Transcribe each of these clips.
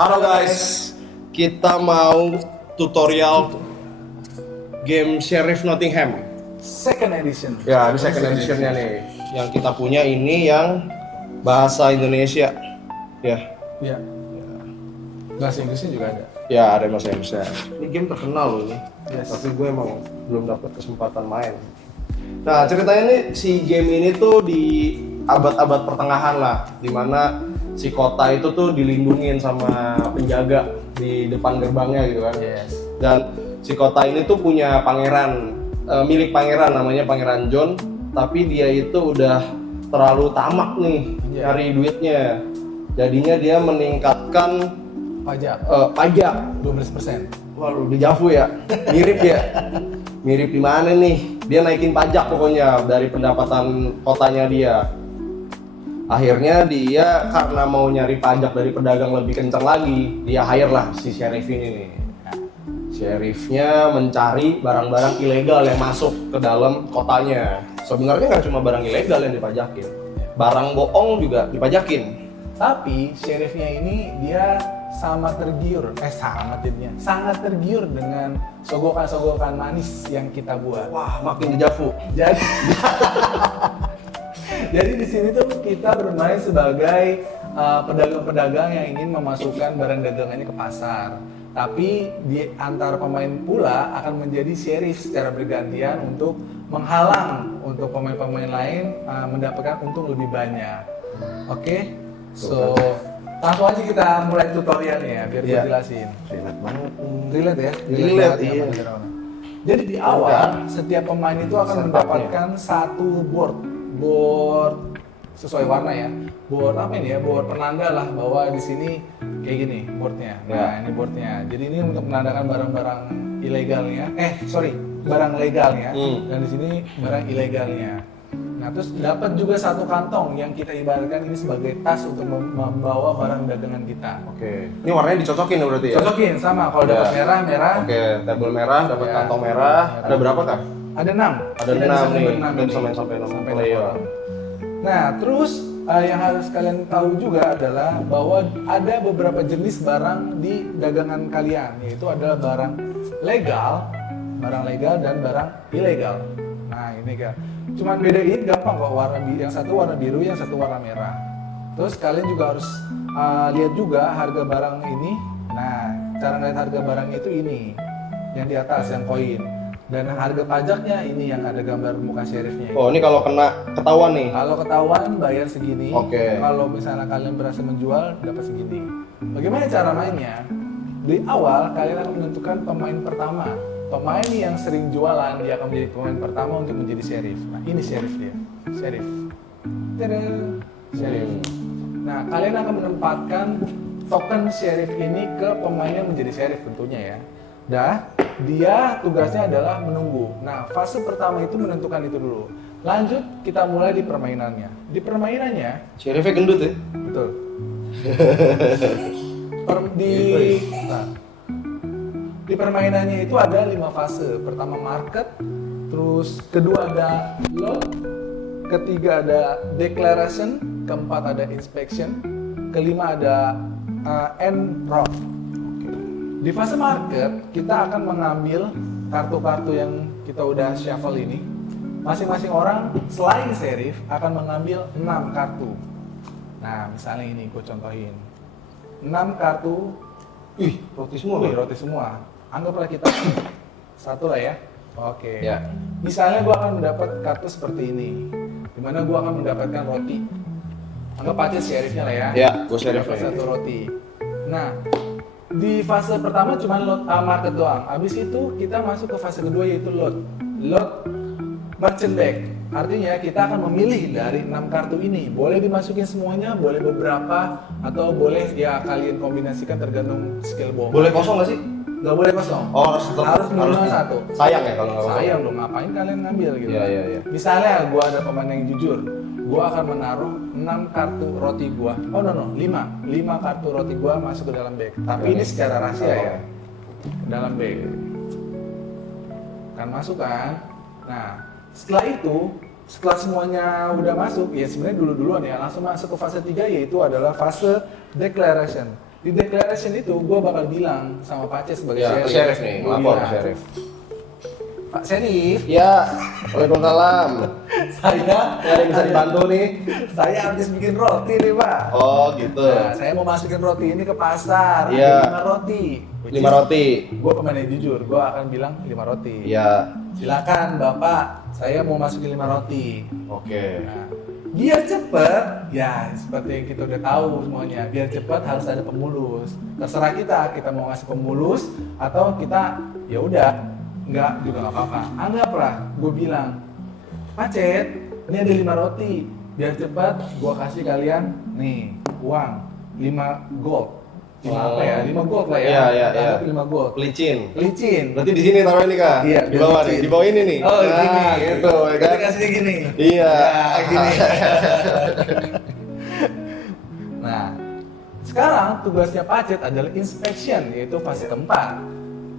Halo guys, kita mau tutorial game Sheriff Nottingham. Second edition. Ya, ini second editionnya nih. Yang kita punya ini yang bahasa Indonesia. Ya. Ya. Bahasa Inggrisnya juga ada. Ya, ada bahasa Indonesia. Ini game terkenal loh ini. Yes. Tapi gue emang belum dapat kesempatan main. Nah, ceritanya nih si game ini tuh di abad-abad pertengahan lah, dimana si kota itu tuh dilindungin sama penjaga di depan gerbangnya gitu kan. Yes. Dan si kota ini tuh punya pangeran, milik pangeran namanya Pangeran John, tapi dia itu udah terlalu tamak nih nyari duitnya. Jadinya dia meningkatkan pajak 12%. Waduh, dejavu ya, mirip ya. Mirip di mana nih? Dia naikin pajak pokoknya dari pendapatan kotanya dia. Akhirnya dia karena mau nyari pajak dari pedagang lebih kencang lagi, dia hire lah si sheriff ini nih. Sheriffnya mencari barang-barang ilegal yang masuk ke dalam kotanya. Sebenarnya nggak cuma barang ilegal yang dipajakin, barang bohong juga dipajakin. Tapi sheriffnya ini dia sangat tergiur dengan sogokan-sogokan manis yang kita buat. Wah, makin dejavu. Jadi di sini tuh kita bermain sebagai pedagang-pedagang yang ingin memasukkan barang dagangannya ke pasar. Tapi di antara pemain pula akan menjadi sheriff secara bergantian untuk menghalang untuk pemain-pemain lain mendapatkan untung lebih banyak. Oke? So, langsung aja kita mulai tutorialnya biar gue jelasin. Relate banget. Relate ya? Relate, iya. Jadi di awal setiap pemain itu akan mendapatkan satu board sesuai warna ya. Board apa ini ya? Board penanda lah bahwa di sini kayak gini boardnya. Nah ini boardnya. Jadi ini untuk menandakan barang-barang ilegalnya. Barang legalnya. Dan di sini barang ilegalnya. Nah terus dapat juga satu kantong yang kita ibaratkan ini sebagai tas untuk membawa barang dagangan kita. Oke. Ini warnanya dicocokin ya berarti ya? Cocokin sama. Kalau dapat merah. Oke, tabel merah, dapat kantong merah. Ada berapa kak? Ada 6. Ada 6 nih. Kita bisa main sampai 6 player. Nah terus yang harus kalian tahu juga adalah bahwa ada beberapa jenis barang di dagangan kalian, yaitu adalah barang legal dan barang ilegal. Nah ini kan, cuman bedain gampang kok, yang satu warna biru, yang satu warna merah. Terus kalian juga harus lihat juga harga barang ini. Nah cara ngeliat harga barang itu ini, yang di atas yang koin. Dan harga pajaknya ini yang ada gambar muka sheriffnya. Oh ini kalau ketahuan nih? Kalau ketahuan bayar segini. Oke. Kalau misalnya kalian berhasil menjual dapat segini. Bagaimana cara mainnya? Di awal kalian akan menentukan pemain pertama. Pemain yang sering jualan dia akan menjadi pemain pertama untuk menjadi sheriff. Nah ini sheriff dia. Sheriff. Tada! Sheriff. Nah kalian akan menempatkan token sheriff ini ke pemain yang menjadi sheriff tentunya ya. Dia tugasnya adalah menunggu. Nah, fase pertama itu menentukan itu dulu. Lanjut, kita mulai di permainannya. Di permainannya, sheriffnya gendut ya? betul. Di permainannya itu ada 5 fase. Pertama market, terus kedua ada load, ketiga ada declaration, keempat ada inspection, kelima ada end round. Di fase market, kita akan mengambil kartu-kartu yang kita udah shuffle ini. Masing-masing orang selain sheriff akan mengambil 6 kartu. Nah, misalnya ini gue contohin. 6 kartu. Roti semua. Roti semua. Anggaplah kita satu lah ya. Oke. Ya. Misalnya gue akan mendapat kartu seperti ini. Dimana gue akan mendapatkan roti. Anggap aja sheriffnya lah ya. Ya, gue sheriffnya. Satu roti. Nah, di fase pertama cuma load market doang. Habis itu kita masuk ke fase kedua yaitu load merchant bag. Artinya kita akan memilih dari 6 kartu ini. Boleh dimasukin semuanya, boleh beberapa, atau boleh ya kalian kombinasikan tergantung skill bawah. Boleh kosong nggak sih? Nggak boleh kosong. Oh, harus minimal 1. Sayang ya kalau nggak kosong. Sayang dong, ngapain kalian ngambil gitu. Iya. Misalnya gua ada pemain yang jujur, gua akan menaruh 6 kartu roti gua. 5 kartu roti gua masuk ke dalam bag. Tapi ini secara rahasia ya. Ke dalam bag. Kan masuk kan? Nah, setelah itu, setelah semuanya udah masuk, ya sebenarnya duluan ya, langsung masuk ke fase 3 yaitu adalah fase declaration. Di declaration itu gue bakal bilang sama Pak C sebagai Ya, ke sheriff nih, Gua lapor bilang, ke sheriff. Pak Sheriff, Ya, waalaikumsalam. saya Ada yang bisa dibantu nih? saya habis bikin roti nih Pak. Oh gitu. Nah, saya mau masukin roti ini ke pasar. Iya. Ada 5 roti. 5 roti. Gue pemain yang jujur, gue akan bilang 5 roti. Iya. Silakan Bapak, saya mau masukin 5 roti. Oke. Nah, biar cepet, ya seperti yang kita udah tahu semuanya. Biar cepet harus ada pemulus. Terserah kita mau ngasih pemulus atau kita ya udah nggak juga nggak apa-apa. Anggaplah, gue bilang, Pak Cet, ini ada 5 roti. Biar cepet, gue kasih kalian nih uang 5 gold. 5 apa ya? 5 gold lah ya. Iya. Anggap 5 gold. Licin. Licin. Berarti di sini taruh ini Kak? Iya, Di bawah nih. licin. Di bawah ini nih. Oh, nah, gini. gitu ya kan. Berarti kasihnya gini. Iya. Ya, gini. Nah, sekarang tugasnya Pacet adalah inspection, yaitu fase keempat.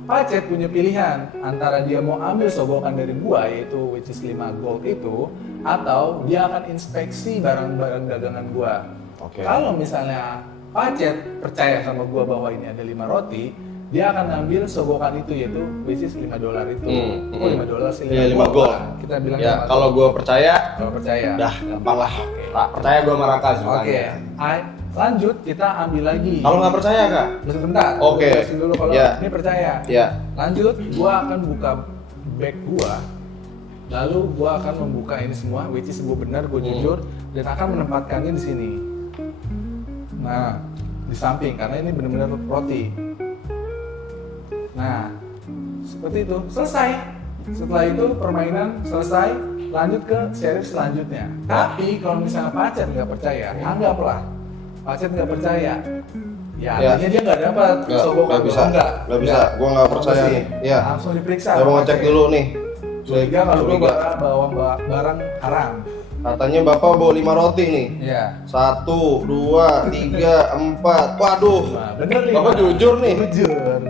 Pacet punya pilihan antara dia mau ambil sogokan dari gua, yaitu which is 5 gold itu, atau dia akan inspeksi barang-barang dagangan gua. Oke. Kalau misalnya Pacet percaya sama gua bahwa ini ada 5 roti, dia akan ngambil sogokan itu, yaitu which is $5 itu. Oh, $5 sih, Iya, 5 gold. Kita bilang Ya, 5 kalau gue percaya, kalau percaya. dah gampang lah. Tak percaya gue sama Raka Oke, semuanya. lanjut kita ambil lagi. Kalau nggak percaya Kak? Sebentar. Oke. Gua jelasin dulu kalau Ya. ini percaya. Ya. Lanjut, gua akan buka bag gua. Lalu gua akan membuka ini semua, which is gua benar, gua jujur, dan akan menempatkannya di sini. Nah, di samping karena ini benar-benar roti. Nah, seperti itu. Selesai. Setelah itu permainan selesai, lanjut ke sheriff selanjutnya. Tapi kalau misalnya Pacet nggak percaya, anggaplah Pacet nggak percaya. Ya, Ya. artinya dia nggak dapat sogokan. Nggak bisa. Enggak. Nggak bisa. Gue nggak percaya nih. Iya. Langsung diperiksa. Saya mau sama ngecek Pacet. dulu nih. Curiga kalau gue Curiga. bawa barang haram. Katanya Bapak bawa 5 roti nih. Iya. 1, 2, 3, 4. Waduh. Nah, bener nih. Bapak Pak. jujur nih. Jujur.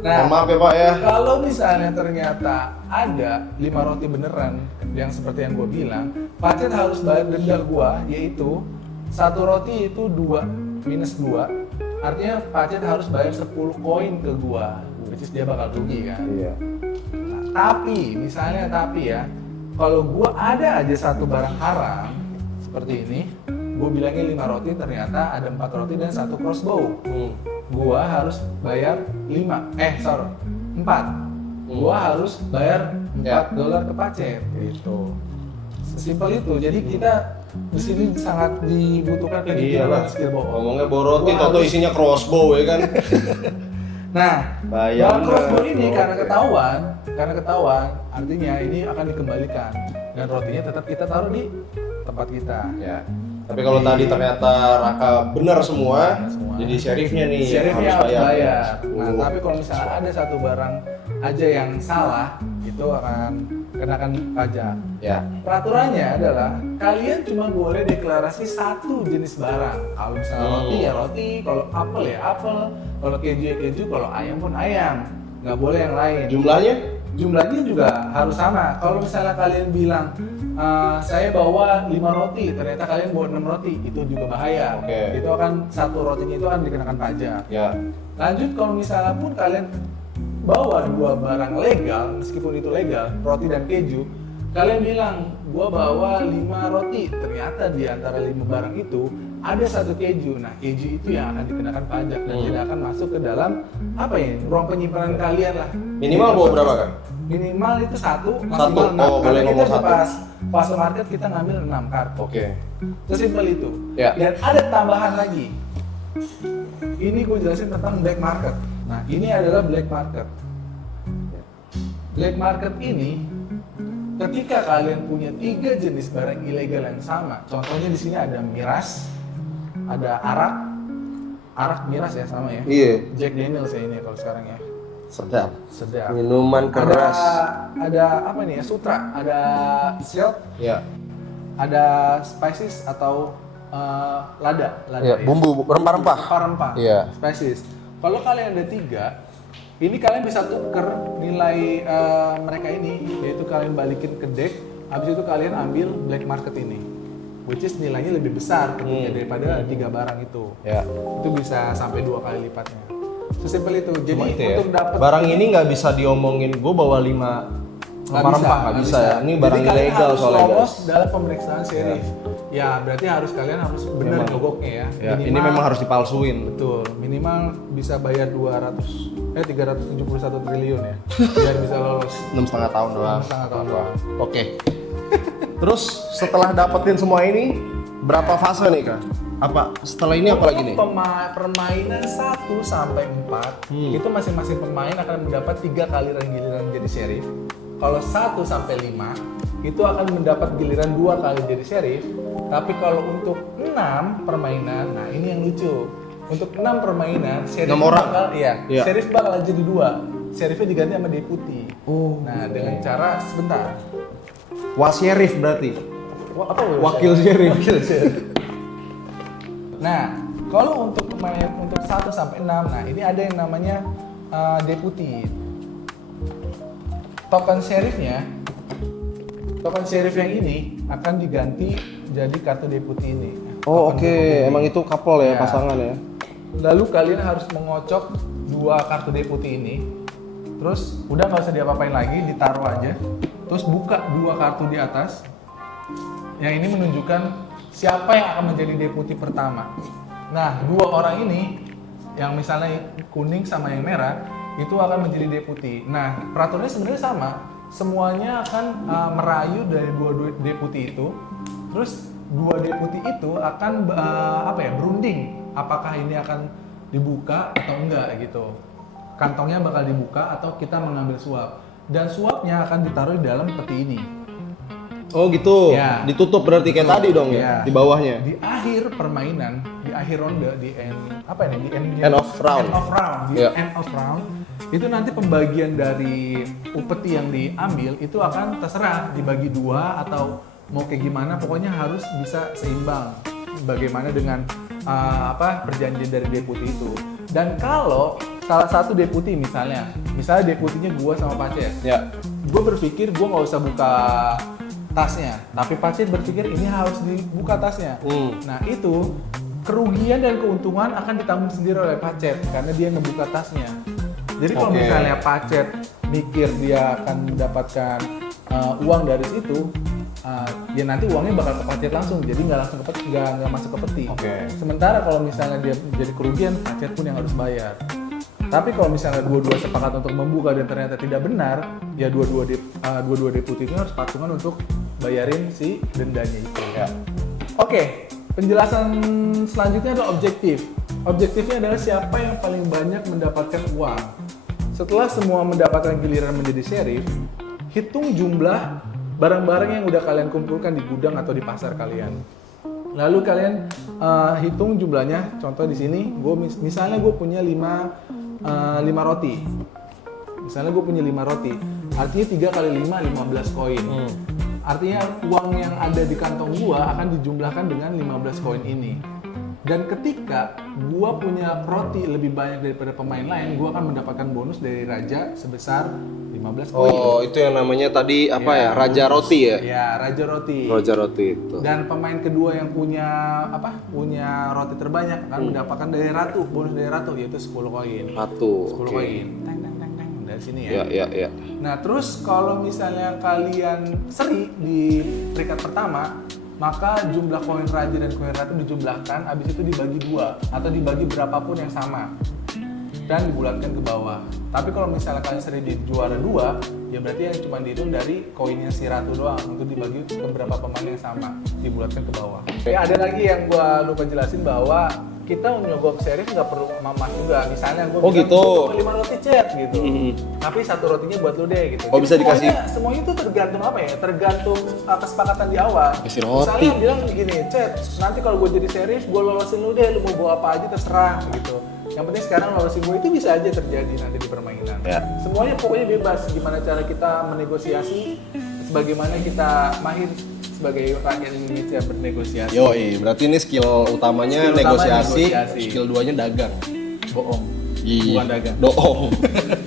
Mohon Nah, maaf ya Pak ya. kalau misalnya ternyata ada 5 roti beneran yang seperti yang gue bilang, Pacet harus bayar denda gue, yaitu 1 roti itu 2 minus 2. Artinya Pacet harus bayar 10 koin ke gue, which is dia bakal rugi kan. Iya. Nah, tapi ya, kalau gue ada aja satu barang haram seperti ini, gue bilangnya 5 roti, ternyata ada 4 roti dan 1 crossbow. Gua harus bayar 4. Gua harus bayar $4 ke Pacet gitu. Sesimpel itu. Jadi kita di sini sangat dibutuhkan Iya kejujuran lah. dan skill bohong. Ngomongnya bawa roti, Gua toto harus- isinya crossbow ya kan. Nah, Bayang barang crossbow dah. ini karena Oke. ketahuan, artinya ini akan dikembalikan dan rotinya tetap kita taruh di tempat kita. Ya. Tapi kalau tadi ternyata Raka benar semua, Benar semua. jadi sheriffnya nih yang Sheriffnya harus bayar. Nah, Oh. tapi kalau misalnya ada satu barang aja yang salah, itu akan kenakan pajak. Ya. Peraturannya adalah kalian cuma boleh deklarasi satu jenis barang. Kalau misalnya roti ya roti, kalau apel ya apel, kalau keju ya keju, kalau ayam pun ayam. Nggak boleh yang lain. Jumlahnya? Jumlahnya juga harus sama. Kalau misalnya kalian bilang saya bawa 5 roti, ternyata kalian bawa 6 roti, itu juga bahaya. Oke. Itu akan satu rotinya itu akan dikenakan pajak. Ya. Lanjut, kalau misalnya pun kalian bawa 2 barang legal, meskipun itu legal, roti dan keju, kalian bilang gua bawa 5 roti, ternyata di antara 5 barang itu ada 1 keju. Nah, keju itu yang akan dikenakan pajak dan tidak akan masuk ke dalam apa ya, ruang penyimpanan kalian lah. Minimal bawa berapa kan? Minimal itu 1, Satu. maksimal 6. Oh, boleh Karena ngomong kita satu. pas fase market kita ngambil 6 kartu. Oke. Sesimpel itu. Ya. Dan ada tambahan lagi. Ini gue jelasin tentang black market. Nah, ini adalah black market. Black market ini ketika kalian punya 3 jenis barang ilegal yang sama. Contohnya di sini ada miras, ada arak miras ya sama ya. Iya. Jack Daniels ya ini kalau sekarang ya. Sedap. Sedap. Minuman keras. Ada apa nih ya? Sutra, ada silk, Ya. ada spices atau lada Ya, bumbu rempah-rempah. rempah-rempah, Iya. spices. Kalau kalian ada 3, ini kalian bisa tuker nilai mereka ini, yaitu kalian balikin ke deck, habis itu kalian ambil black market ini. which is nilainya lebih besar tentunya daripada 3 barang itu. Ya. Itu bisa sampai 2 kali lipatnya. Sesimpel itu. Jadi Cuma itu ya. untuk dapat Barang ini nggak bisa diomongin gue bawa 5 rempah-rempah, nggak bisa ya. Ini barang Jadi kalian ilegal harus soalnya lolos guys. dalam pemeriksaan serif. Ya berarti kalian harus benar Memang. nyogoknya ya. Ya, ini memang harus dipalsuin. Betul, minimal bisa bayar 371 triliun ya, biar bisa lolos 6,5 tahun doang. 6,5 tahun doang. Oke. Terus setelah dapetin semua ini, berapa fase nih Kak? Apa setelah ini apa lagi nih? Permainan 1 sampai 4 itu masing-masing pemain akan mendapat 3 kali giliran menjadi sheriff. Kalau 1 sampai 5 itu akan mendapat giliran 2 kali jadi sheriff. Tapi kalau untuk 6 permainan, nah ini yang lucu. Untuk 6 permainan, sheriff 6 orang? iya. Sheriff bakal jadi 2. Sheriffnya diganti sama deputi. Nah, dengan cara sebentar. Wasyerif berarti. Apa Wakil sheriff. Wakil sheriff. Nah, kalau untuk pemain untuk 1 sampai 6, nah ini ada yang namanya deputi. Token sheriffnya, token sheriff yang ini akan diganti jadi kartu deputi ini. Oh Token oke, deputi. emang itu couple ya, Ya. pasangan ya. Lalu kalian harus mengocok 2 kartu deputi ini. Terus udah nggak usah diapa-apain lagi, ditaruh aja. Terus buka 2 kartu di atas. Yang ini menunjukkan siapa yang akan menjadi deputi pertama. Nah, 2 orang ini, yang misalnya kuning sama yang merah, itu akan menjadi deputi. Nah, peraturannya sebenarnya sama. Semuanya akan merayu dari 2 deputi itu. Terus 2 deputi itu akan berunding. Apakah ini akan dibuka atau enggak gitu. Kantongnya bakal dibuka atau kita mengambil suap. Dan suapnya akan ditaruh di dalam peti ini. Oh gitu. Ya. Ditutup berarti kayak tadi dong ya, di bawahnya. Di akhir permainan, di akhir ronde, di end End of round. Di Ya. end of round, itu nanti pembagian dari upeti yang diambil itu akan terserah dibagi 2 atau mau kayak gimana, pokoknya harus bisa seimbang. Bagaimana dengan perjanjian dari deputi itu. Dan kalau salah satu deputi misalnya deputinya gua sama Pacet. Ya. Gue berpikir gue nggak usah buka tasnya, tapi Pacet berpikir ini harus dibuka tasnya. Nah itu kerugian dan keuntungan akan ditanggung sendiri oleh Pacet karena dia ngebuka tasnya. Jadi kalau Oke. misalnya Pacet mikir dia akan mendapatkan uang dari situ, ya nanti uangnya bakal ke Pacet langsung, jadi nggak langsung ke peti, nggak masuk ke peti. Oke. Sementara kalau misalnya dia jadi kerugian, Pacet pun yang harus bayar. Tapi kalau misalnya dua-dua sepakat untuk membuka dan ternyata tidak benar, ya dua-dua deputi itu harus patungan untuk bayarin si dendanya itu. Ya. Oke, penjelasan selanjutnya adalah objektif. Objektifnya adalah siapa yang paling banyak mendapatkan uang. Setelah semua mendapatkan giliran menjadi sheriff, hitung jumlah barang-barang yang udah kalian kumpulkan di gudang atau di pasar kalian. Lalu kalian hitung jumlahnya. Contoh di sini, misalnya gue punya 5 roti. Misalnya gue punya 5 roti. Artinya 3 kali 5, 15 koin. Artinya uang yang ada di kantong gue akan dijumlahkan dengan 15 koin ini. Dan ketika gue punya roti lebih banyak daripada pemain lain, gue akan mendapatkan bonus dari raja sebesar 15 koin. Oh, itu yang namanya tadi apa ya? Raja bonus. roti ya? Ya, raja roti. Raja roti itu. Dan pemain kedua yang punya roti terbanyak akan mendapatkan dari ratu, bonus dari ratu yaitu 10 koin. Ratu. 10 oke. koin. Teng teng teng teng dari sini ya. Ya. Nah, terus kalau misalnya kalian seri di peringkat pertama, maka jumlah koin raja dan koin ratu dijumlahkan, habis itu dibagi 2 atau dibagi berapapun yang sama dan dibulatkan ke bawah. Tapi kalau misalnya kalian seri di juara 2, ya berarti yang cuma dihitung dari koinnya si ratu doang untuk dibagi ke beberapa pemain yang sama, dibulatkan ke bawah. Ya, ada lagi yang gua lupa jelasin bahwa kita nyogok sheriff nggak perlu mamas juga. Misalnya gue gitu. 5 roti cet gitu. Tapi 1 rotinya buat lu deh gitu. Oh, Jadi bisa dikasih. Semuanya itu tergantung apa ya? Tergantung kesepakatan di awal. Kasih roti. Misalnya yang bilang begini, cet, nanti kalau gue jadi sheriff, gue lolosin lu deh, lu mau bawa apa aja terserah gitu. Yang penting sekarang lolosin gue, itu bisa aja terjadi nanti di permainan. Ya. Semuanya pokoknya bebas. Gimana cara kita menegosiasi, sebagaimana kita mahir sebagai rakyat Indonesia bernegosiasi. Yoi, berarti ini skill utamanya Skill utama negosiasi, negosiasi. skill 2-nya dagang. Bohong. Iya. Bukan dagang. Bohong.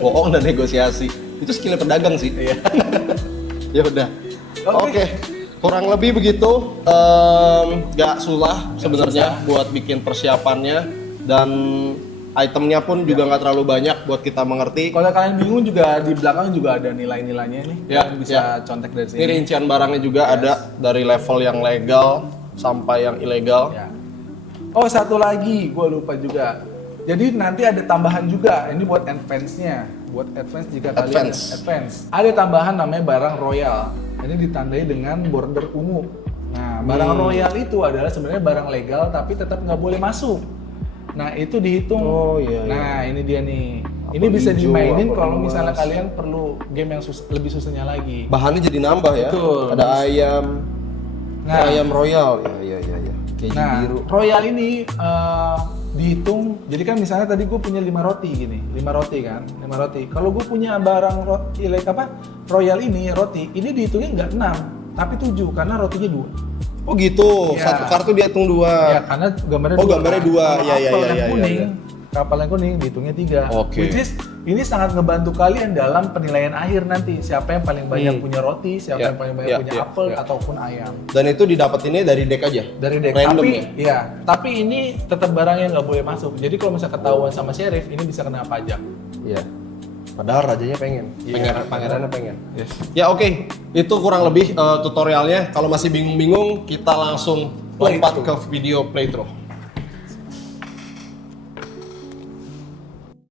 Bohong dan negosiasi. Itu skillnya pedagang sih. Iya. Ya udah. Oke. Oke. kurang lebih begitu. Gak sulah sebenarnya buat bikin persiapannya, dan itemnya pun juga nggak terlalu banyak buat kita mengerti. Kalau kalian bingung juga di belakang juga ada nilai-nilainya nih. Ya, Kalian bisa contek dari sini. Ini rincian barangnya juga ada dari level yang legal sampai yang ilegal. Ya. Oh, satu lagi, gue lupa juga. Jadi nanti ada tambahan juga. Ini buat advance-nya. Buat advance jika kalian advance. Ada tambahan namanya barang royal. Ini ditandai dengan border ungu. Nah, barang royal itu adalah sebenarnya barang legal tapi tetap nggak boleh masuk. Nah, itu dihitung. Oh iya. Nah, ini dia nih. Ini Apel bisa hijau, dimainin apel kalau emas. misalnya kalian perlu game yang lebih susahnya lagi. Bahannya jadi nambah ya. Betul. Ada ayam. Nah. Ayam royal. Ya. Keju Nah, biru. royal ini dihitung. Jadi kan misalnya tadi gue punya 5 roti gini, 5 roti kan, 5 roti. Kalau gue punya barang royal ini roti, ini dihitungnya nggak 6, tapi 7 karena rotinya 2. Oh gitu. Iya. Satu kartu dihitung 2. Ya karena gambarnya Oh, 2. gambarnya 2. Iya. Yang kuning, kapal yang kuning dihitungnya 3. Oke. Which is ini sangat ngebantu kalian dalam penilaian akhir nanti. Siapa yang paling banyak punya roti, siapa Ya, yang paling banyak ya, punya ya, apel ya. ataupun ayam. Dan itu didapetinnya dari deck aja. Dari deck. Random Tapi ya? tapi ini tetap barang yang nggak boleh masuk. Jadi kalau misalnya ketahuan sama sheriff, ini bisa kena pajak. Iya. Padahal rajanya pengen. Pangerannya pengen. Yes. Ya oke, itu kurang lebih tutorialnya. Kalau masih bingung-bingung, kita langsung lompat ke video playthrough.